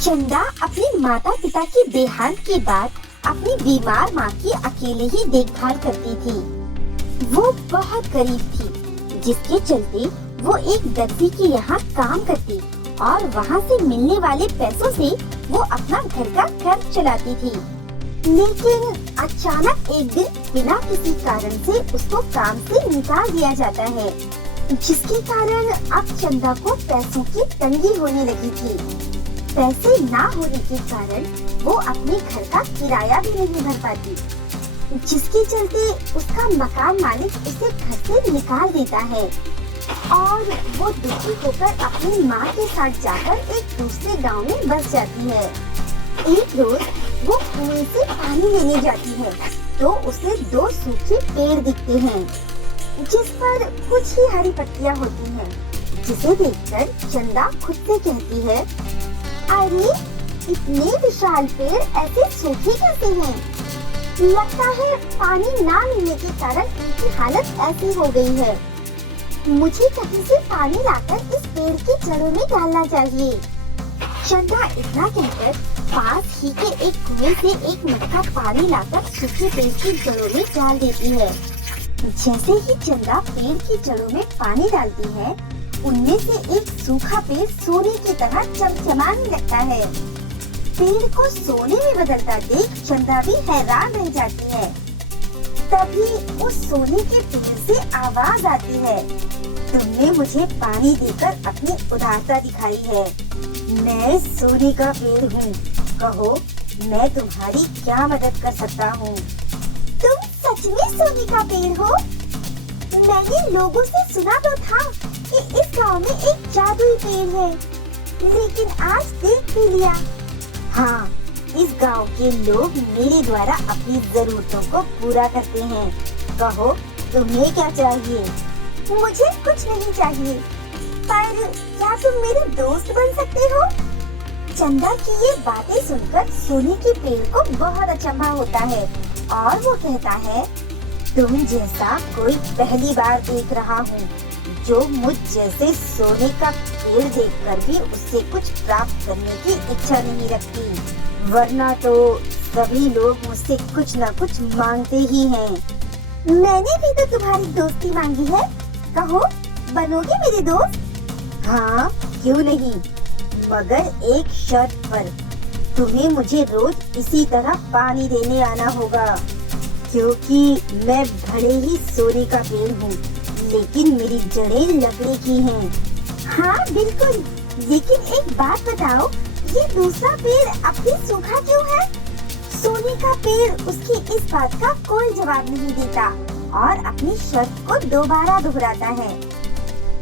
चंदा अपने माता पिता की देहांत के बाद अपनी बीमार माँ की अकेले ही देखभाल करती थी। वो बहुत गरीब थी, जिसके चलते वो एक दर्जी के यहाँ काम करती और वहाँ से मिलने वाले पैसों से वो अपना घर का खर्च चलाती थी। लेकिन अचानक एक दिन बिना किसी कारण से उसको काम से निकाल दिया जाता है, जिसके कारण अब चंदा को पैसों की तंगी होने लगी थी। पैसे ना होने के कारण वो अपने घर का किराया भी नहीं भर पाती, जिसके चलते उसका मकान मालिक उसे घर से निकाल देता है और वो दुखी होकर अपनी माँ के साथ जाकर एक दूसरे गांव में बस जाती है। एक रोज वो कुएं से पानी लेने जाती है तो उसे दो सूखे पेड़ दिखते हैं, जिस पर कुछ ही हरी पत्तियां होती हैं, जिसे देखकर चंदा खुद से कहती है, अरे इतने विशाल पेड़ ऐसे सूखे कैसे हैं? लगता है पानी ना मिलने के कारण इनकी हालत ऐसी हो गई है। मुझे कहीं से पानी लाकर इस पेड़ की जड़ों में डालना चाहिए। चंदा इतना कहकर पास ही के एक कुएं से एक मटका पानी लाकर सूखे पेड़ की जड़ों में डाल देती है। जैसे ही चंदा पेड़ की जड़ों में पानी डालती है, उनमें से एक सूखा पेड़ सोने की तरह चमचमाने लगता है। पेड़ को सोने में बदलता देख चंदा भी हैरान रह जाती है। तभी उस सोने के पेड़ से आवाज आती है, तुमने मुझे पानी देकर अपनी उदारता दिखाई है। मैं सोने का पेड़ हूँ, कहो मैं तुम्हारी क्या मदद कर सकता हूँ? तुम सच में सोने का पेड़ हो? मैंने लोगों से सुना तो था कि इस गांव में एक जादुई पेड़ है, लेकिन आज देख भी लिया। हाँ, इस गांव के लोग मेरे द्वारा अपनी जरूरतों को पूरा करते हैं। कहो तुम्हें क्या चाहिए? मुझे कुछ नहीं चाहिए, पर क्या तुम मेरे दोस्त बन सकते हो? चंदा की ये बातें सुनकर सोने के पेड़ को बहुत अचंभा होता है और वो कहता है, तुम जैसा कोई पहली बार देख रहा हूँ जो मुझ जैसे सोने का पेड़ देखकर भी उससे कुछ प्राप्त करने की इच्छा नहीं रखती, वरना तो सभी लोग मुझसे कुछ न कुछ मांगते ही हैं। मैंने भी तो तुम्हारी दोस्ती मांगी है, कहो बनोगे मेरे दोस्त? हाँ क्यों नहीं, मगर एक शर्त पर। तुम्हें मुझे रोज इसी तरह पानी देने आना होगा, क्योंकि मैं भले ही सोने का पेड़ हूँ, लेकिन मेरी जड़ें लकड़ी की हैं। हाँ बिल्कुल, लेकिन एक बात बताओ, ये दूसरा पेड़ अब भी सूखा क्यों है? सोने का पेड़ उसकी इस बात का कोई जवाब नहीं देता और अपनी शर्त को दोबारा दोहराता है।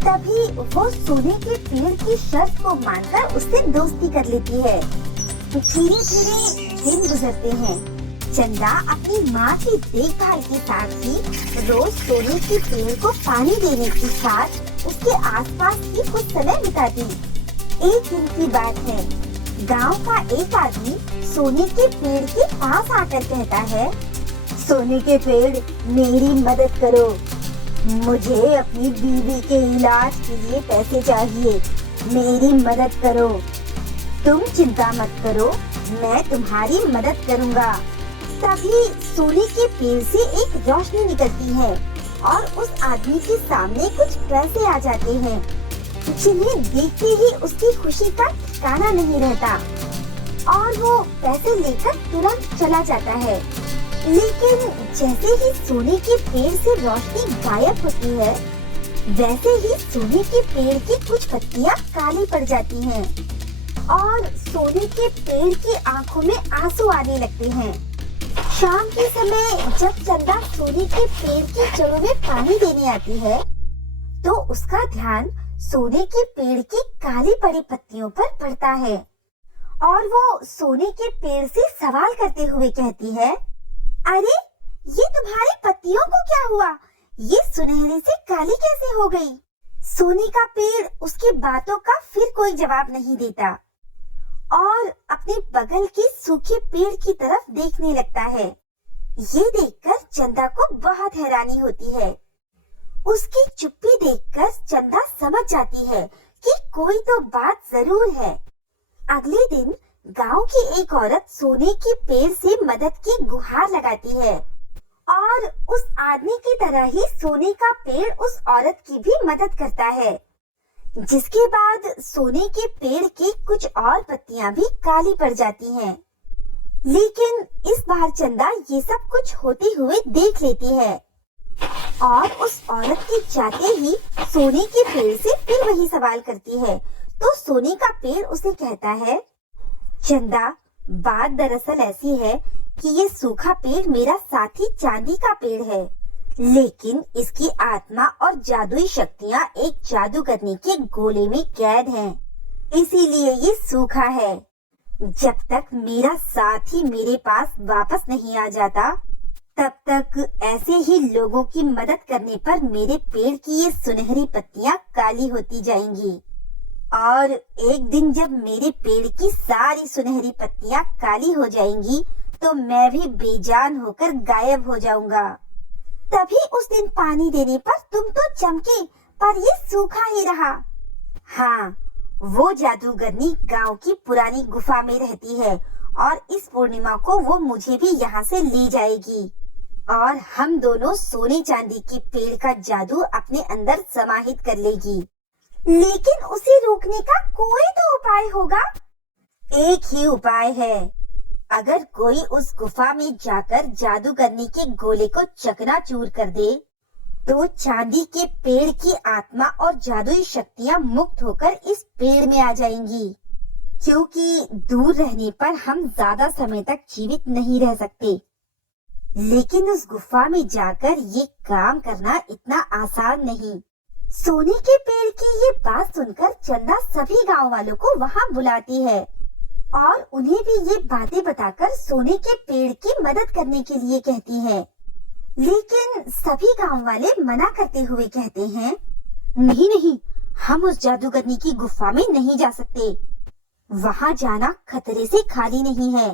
तभी वो सोने के पेड़ की शर्त को मानकर उससे दोस्ती कर लेती है। धीरे धीरे दिन गुजरते हैं। चंदा अपनी माँ की देखभाल के साथ ही रोज सोने के पेड़ को पानी देने के साथ उसके आसपास भी कुछ समय बिताती। एक दिन की बात है, गांव का एक आदमी सोने के पेड़ के पास आकर कहता है, सोने के पेड़ मेरी मदद करो, मुझे अपनी बीवी के इलाज के लिए पैसे चाहिए, मेरी मदद करो। तुम चिंता मत करो, मैं तुम्हारी मदद करूँगा। तभी सोने के पेड़ से एक रोशनी निकलती है और उस आदमी के सामने कुछ पैसे आ जाते हैं, जिन्हें देखते ही उसकी खुशी का ठिकाना नहीं रहता और वो पैसे लेकर तुरंत चला जाता है। लेकिन जैसे ही सोने के पेड़ से रोशनी गायब होती है, वैसे ही सोने के पेड़ की कुछ पत्तियां काली पड़ जाती हैं और सोने के पेड़ की आंखों में आंसू आने लगते हैं। शाम के समय जब चंदा सोने के पेड़ की जड़ों में पानी देने आती है, तो उसका ध्यान सोने के पेड़ की काली पड़ी पत्तियों पर पड़ता है और वो सोने के पेड़ से सवाल करते हुए कहती है, अरे ये तुम्हारी पत्तियों को क्या हुआ? ये सुनहरे से काली कैसे हो गई? सोने का पेड़ उसकी बातों का फिर कोई जवाब नहीं देता और अपने बगल के सूखे पेड़ की तरफ देखने लगता है। ये देखकर चंदा को बहुत हैरानी होती है। उसकी चुप्पी देखकर चंदा समझ जाती है कि कोई तो बात जरूर है। अगले दिन गांव की एक औरत सोने के पेड़ से मदद की गुहार लगाती है और उस आदमी की तरह ही सोने का पेड़ उस औरत की भी मदद करता है। जिसके बाद सोने के पेड़ की कुछ और पत्तियां भी काली पड़ जाती हैं। लेकिन इस बार चंदा ये सब कुछ होते हुए देख लेती है और उस औरत के जाते ही सोने के पेड़ से फिर वही सवाल करती है। तो सोने का पेड़ उसे कहता है, चंदा, बात दरअसल ऐसी है कि ये सूखा पेड़ मेरा साथी चांदी का पेड़ है, लेकिन इसकी आत्मा और जादुई शक्तियाँ एक जादूगरनी के गोले में कैद हैं, इसीलिए ये सूखा है। जब तक मेरा साथी मेरे पास वापस नहीं आ जाता, तब तक ऐसे ही लोगों की मदद करने पर मेरे पेड़ की ये सुनहरी पत्तियां काली होती जाएंगी और एक दिन जब मेरे पेड़ की सारी सुनहरी पत्तियां काली हो जाएंगी तो मैं भी बेजान होकर गायब हो जाऊंगा। तभी उस दिन पानी देने पर तुम तो चमके, पर ये सूखा ही रहा। हाँ, वो जादूगरनी गांव की पुरानी गुफा में रहती है और इस पूर्णिमा को वो मुझे भी यहाँ से ले जाएगी और हम दोनों सोने चांदी के पेड़ का जादू अपने अंदर समाहित कर लेगी। लेकिन उसे रोकने का कोई तो उपाय होगा। एक ही उपाय है, अगर कोई उस गुफा में जाकर जादूगरनी के गोले को चकनाचूर कर दे तो चांदी के पेड़ की आत्मा और जादुई शक्तियां मुक्त होकर इस पेड़ में आ जाएंगी, क्योंकि दूर रहने पर हम ज्यादा समय तक जीवित नहीं रह सकते। लेकिन उस गुफा में जाकर ये काम करना इतना आसान नहीं। सोने के पेड़ की ये बात सुनकर चंदा सभी गांव वालों को वहां बुलाती है और उन्हें भी ये बातें बताकर सोने के पेड़ की मदद करने के लिए कहती है। लेकिन सभी गांव वाले मना करते हुए कहते हैं, नहीं नहीं, हम उस जादूगरनी की गुफा में नहीं जा सकते। वहां जाना खतरे से खाली नहीं है।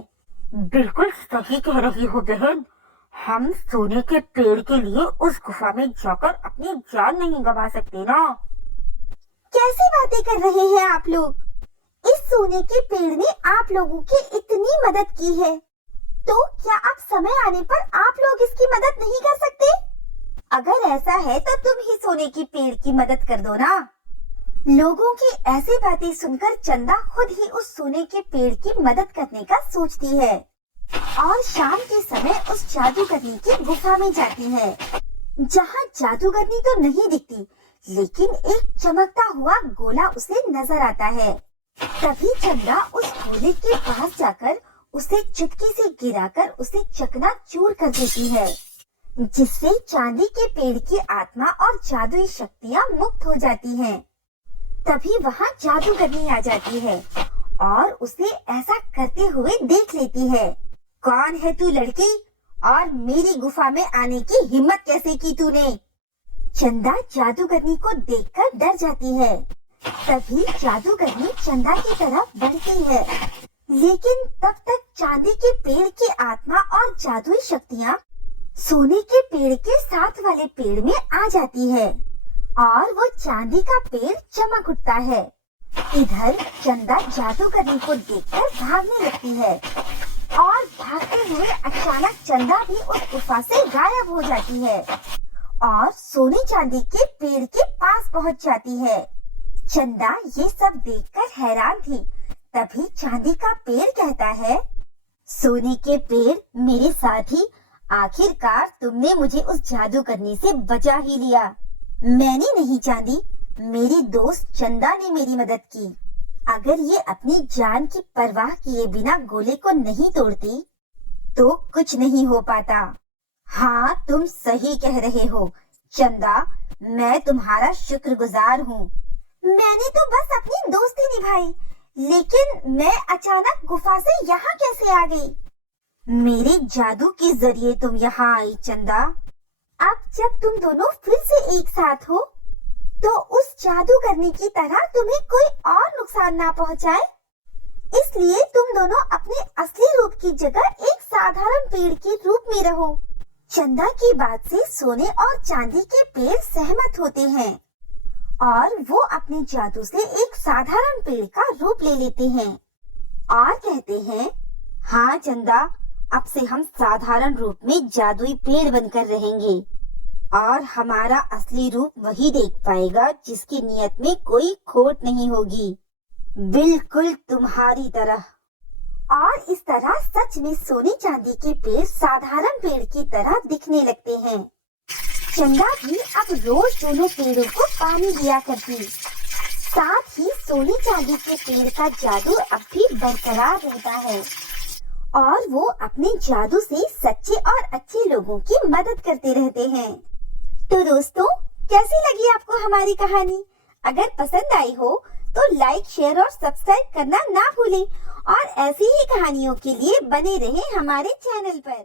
बिल्कुल सही कह रही हो बहन, हम सोने के पेड़ के लिए उस गुफा में जाकर अपनी जान नहीं गंवा सकते ना। कैसी बातें कर रहे हैं आप लोग? इस सोने के पेड़ ने आप लोगों की इतनी मदद की है, तो क्या अब समय आने पर आप लोग इसकी मदद नहीं कर सकते? अगर ऐसा है तो तुम ही सोने के पेड़ की मदद कर दो ना। लोगों की ऐसी बातें सुनकर चंदा खुद ही उस सोने के पेड़ की मदद करने का सोचती है और शाम के समय उस जादूगरनी की गुफा में जाती है, जहाँ जादूगरनी तो नहीं दिखती, लेकिन एक चमकता हुआ गोला उसे नजर आता है। तभी चंदा उस गोले के पास जाकर उसे चुटकी से गिराकर उसे चकनाचूर कर देती है, जिससे चांदी के पेड़ की आत्मा और जादुई शक्तियाँ मुक्त हो जाती हैं। तभी वहाँ जादूगरनी आ जाती है और उसे ऐसा करते हुए देख लेती है। कौन है तू लड़की, और मेरी गुफा में आने की हिम्मत कैसे की तूने? चंदा जादूगरनी को देखकर डर जाती है। तभी जादूगरनी चंदा की तरफ बढ़ती है, लेकिन तब तक चांदी के पेड़ की आत्मा और जादुई शक्तियाँ सोने के पेड़ के साथ वाले पेड़ में आ जाती है और वो चांदी का पेड़ चमक उठता है। इधर चंदा जादूगरनी को देखकर भागने लगती है और भागते हुए अचानक चंदा भी उस गुफा से गायब हो जाती है और सोने चांदी के पेड़ के पास पहुंच जाती है। चंदा ये सब देखकर हैरान थी। तभी चांदी का पेड़ कहता है, सोने के पेड़ मेरे साथी, आखिरकार तुमने मुझे उस जादूगरनी से बचा ही लिया। मैंने नहीं चांदी, मेरी दोस्त चंदा ने मेरी मदद की। अगर ये अपनी जान की परवाह किए बिना गोले को नहीं तोड़ती तो कुछ नहीं हो पाता। हाँ, तुम सही कह रहे हो चंदा, मैं तुम्हारा शुक्रगुजार हूँ। मैंने तो बस अपनी दोस्ती निभाई, लेकिन मैं अचानक गुफा से यहाँ कैसे आ गई? मेरे जादू के जरिए तुम यहाँ आई चंदा। अब जब तुम दोनों फिर से एक साथ हो, तो उस जादूगरनी की तरह तुम्हें कोई और नुकसान ना पहुँचाए, इसलिए तुम दोनों अपने असली रूप की जगह एक साधारण पेड़ के रूप में रहो। चंदा की बात से सोने और चांदी के पेड़ सहमत होते हैं और वो अपने जादू से एक साधारण पेड़ का रूप ले लेते हैं। और कहते हैं, हाँ चंदा, अब से हम साधारण रूप में जादुई पेड़ बनकर रहेंगे और हमारा असली रूप वही देख पाएगा जिसकी नियत में कोई खोट नहीं होगी, बिल्कुल तुम्हारी तरह। और इस तरह सच में सोने चांदी के पेड़ साधारण पेड़ की तरह दिखने लगते हैं। चंदा भी अब रोज दोनों पेड़ों को पानी दिया करती। साथ ही सोने चांदी के पेड़ का जादू अब भी बरकरार रहता है और वो अपने जादू से सच्चे और अच्छे लोगों की मदद करते रहते हैं। तो दोस्तों, कैसी लगी आपको हमारी कहानी? अगर पसंद आई हो तो लाइक, शेयर और सब्सक्राइब करना ना भूलें और ऐसी ही कहानियों के लिए बने रहें हमारे चैनल पर।